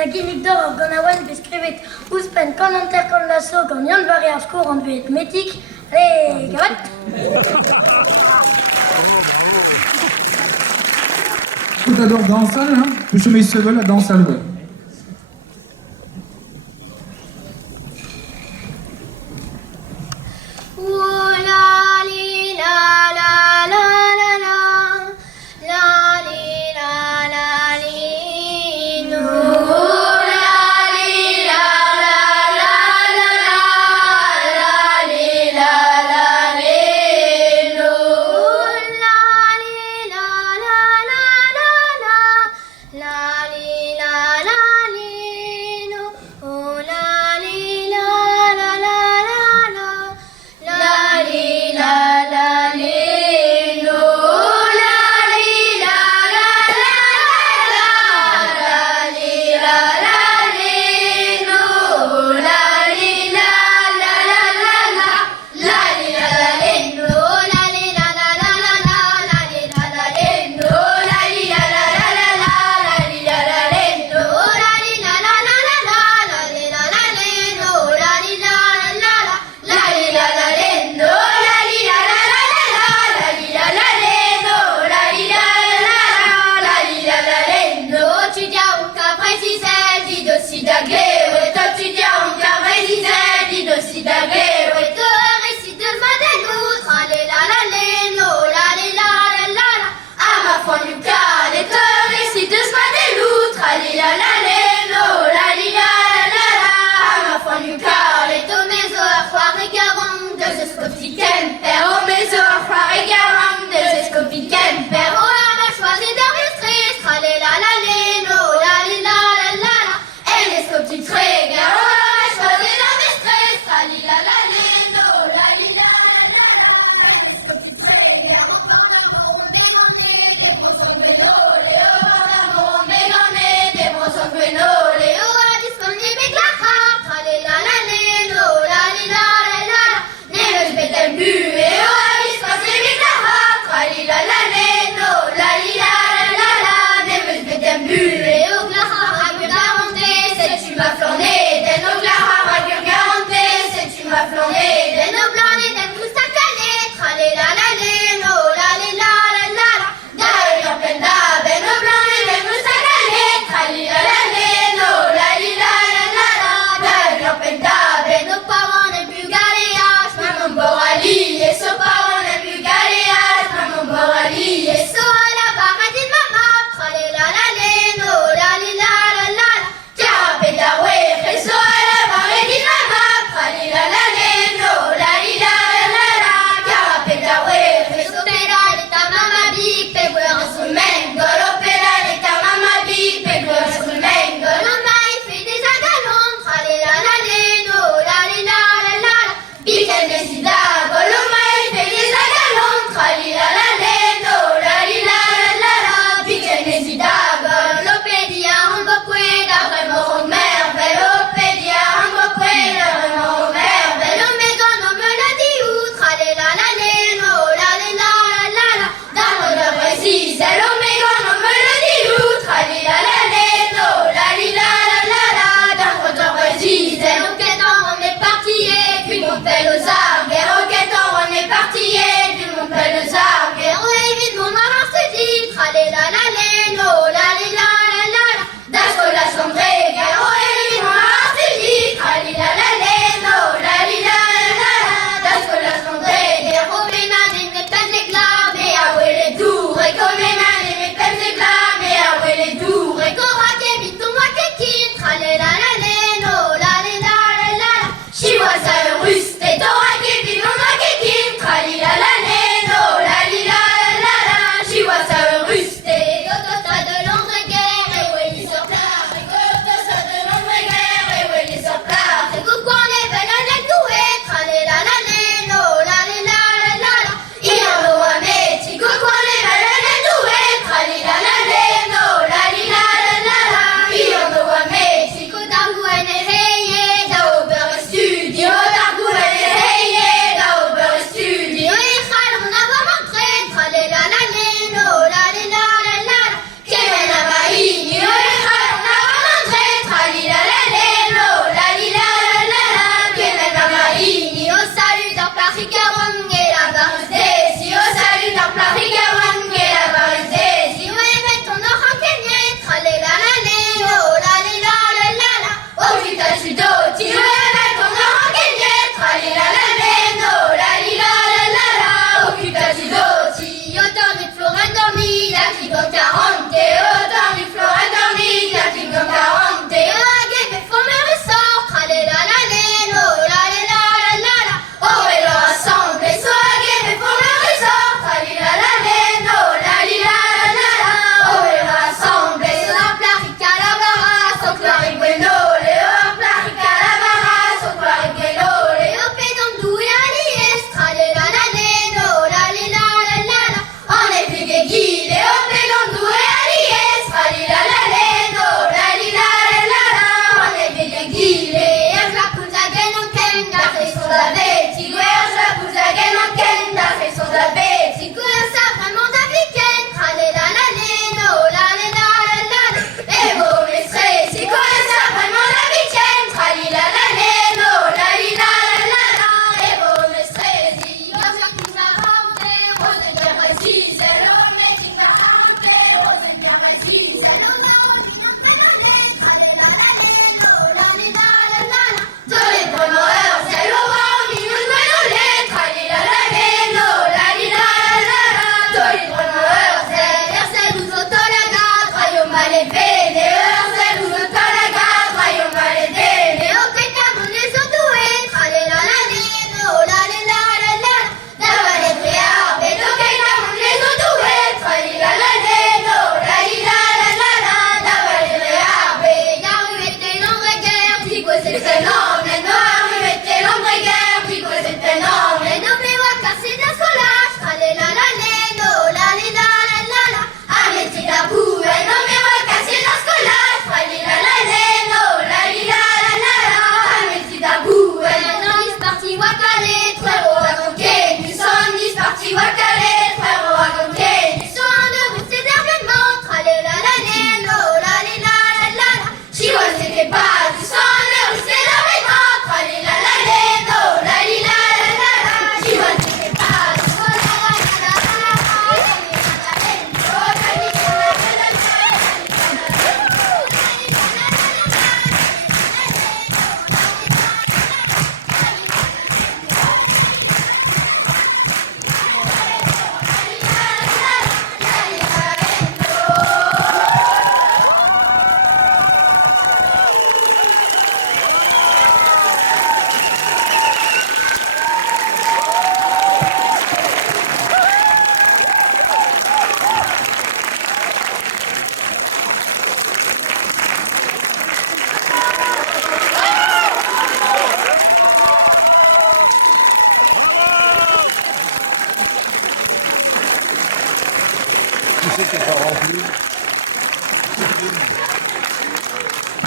Da ginnig d'or gant a oan beskrivet ouzpen commentaire kon lasso gant yann vari ar skor an deuet metik. Allez, gavat! Tout adore dansal, hein? Plus jamais se veut la dansal, ouais.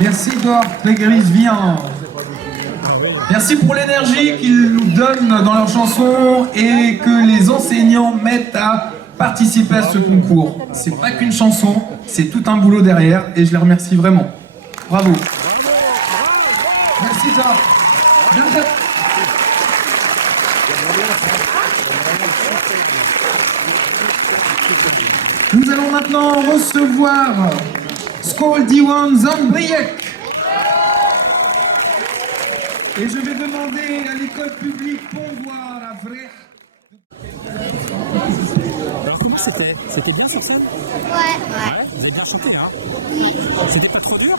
Merci Edouard Trégris-Vian. Merci pour l'énergie qu'ils nous donnent dans leurs chansons et que les enseignants mettent à participer à ce concours. C'est pas qu'une chanson, c'est tout un boulot derrière et je les remercie vraiment. Bravo. Merci Edouard. Bien fait. Nous allons maintenant recevoir Skol Diwan Zambriek. Et je vais demander à l'école publique Ponvoire à Vrech. Alors comment c'était? C'était bien sur scène? Ouais. Vous avez bien chanté, hein? Oui. C'était pas trop dur?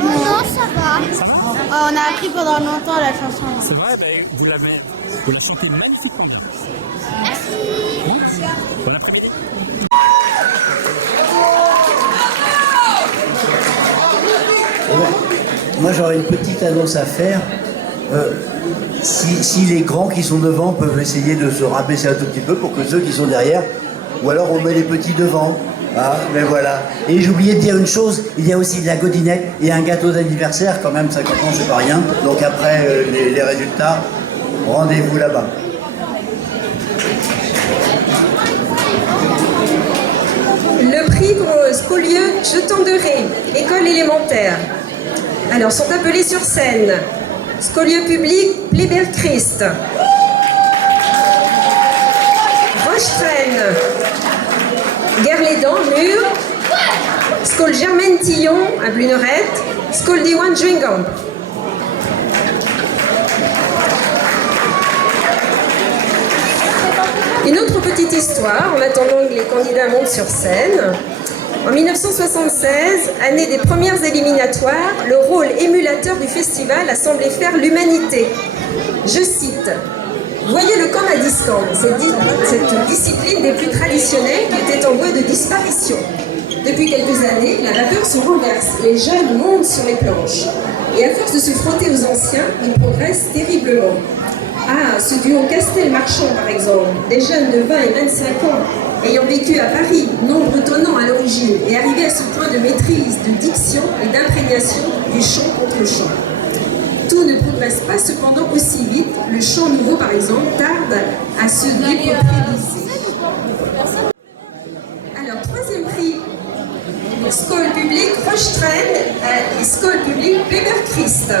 Non, ça va. Ça va? On a appris pendant longtemps la chanson. C'est vrai, mais vous la chantez magnifiquement bien. Merci. Bon après-midi. Moi j'aurais une petite annonce à faire. Si les grands qui sont devant peuvent essayer de se rabaisser un tout petit peu pour que ceux qui sont derrière, ou alors on met les petits devant. Ah, mais voilà. Et j'ai oublié de dire une chose, il y a aussi de la godinette et un gâteau d'anniversaire, quand même 50 ans c'est pas rien. Donc après les résultats, rendez-vous là-bas. Le prix pour Scolieux Jeton de Ré, école élémentaire. Alors, sont appelés sur scène Scolieux public, Pléber Christ, Roche-Traine, Guerlédan, Mur, Skol Germaine Tillon, à Blunerette, Skol Diwan Juingam. Une autre petite histoire, en attendant que les candidats montent sur scène. En 1976, année des premières éliminatoires, le rôle émulateur du festival a semblé faire l'humanité. Je cite, « Voyez le camp à Discan, cette discipline des plus traditionnelles qui était en voie de disparition. Depuis quelques années, la vapeur se renverse, les jeunes montent sur les planches. Et à force de se frotter aux anciens, ils progressent terriblement. Ah, ce duo Castel-Marchand par exemple, des jeunes de 20 et 25 ans, ayant vécu à Paris, non bretonnant à l'origine, et arrivé à ce point de maîtrise, de diction et d'imprégnation du chant contre chant. Tout ne progresse pas cependant aussi vite. Le chant nouveau, par exemple, tarde à se dépotriser. Alors, troisième prix, Skol public Roche-Traine et Skol public Pléber Christ.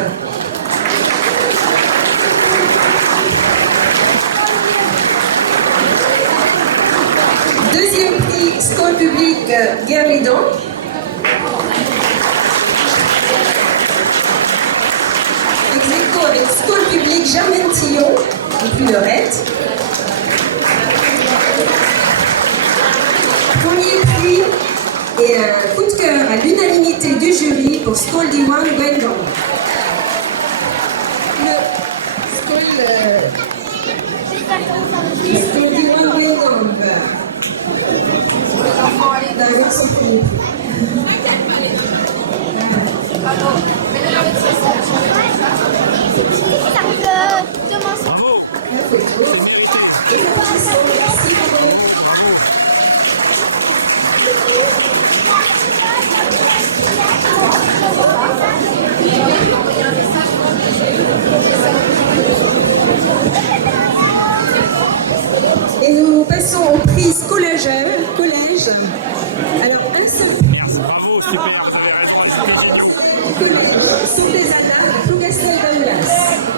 Deuxième prix, Skol public Guerlédan. Ex-aequo avec Skol public Germaine Tillon et Blunerette. Premier prix et un coup de cœur à l'unanimité du jury pour Skol Diwan Juingam. Skol Diwan Juingam. D'accord, c'est fini. Bravo! C'est mérité. Et nous passons au prix Scolage, collège. Alors, un seul Merci, bravo, super, vous avez raison, ils étaient géniaux. collège, sont des Adam, Plougastel d'Aulas.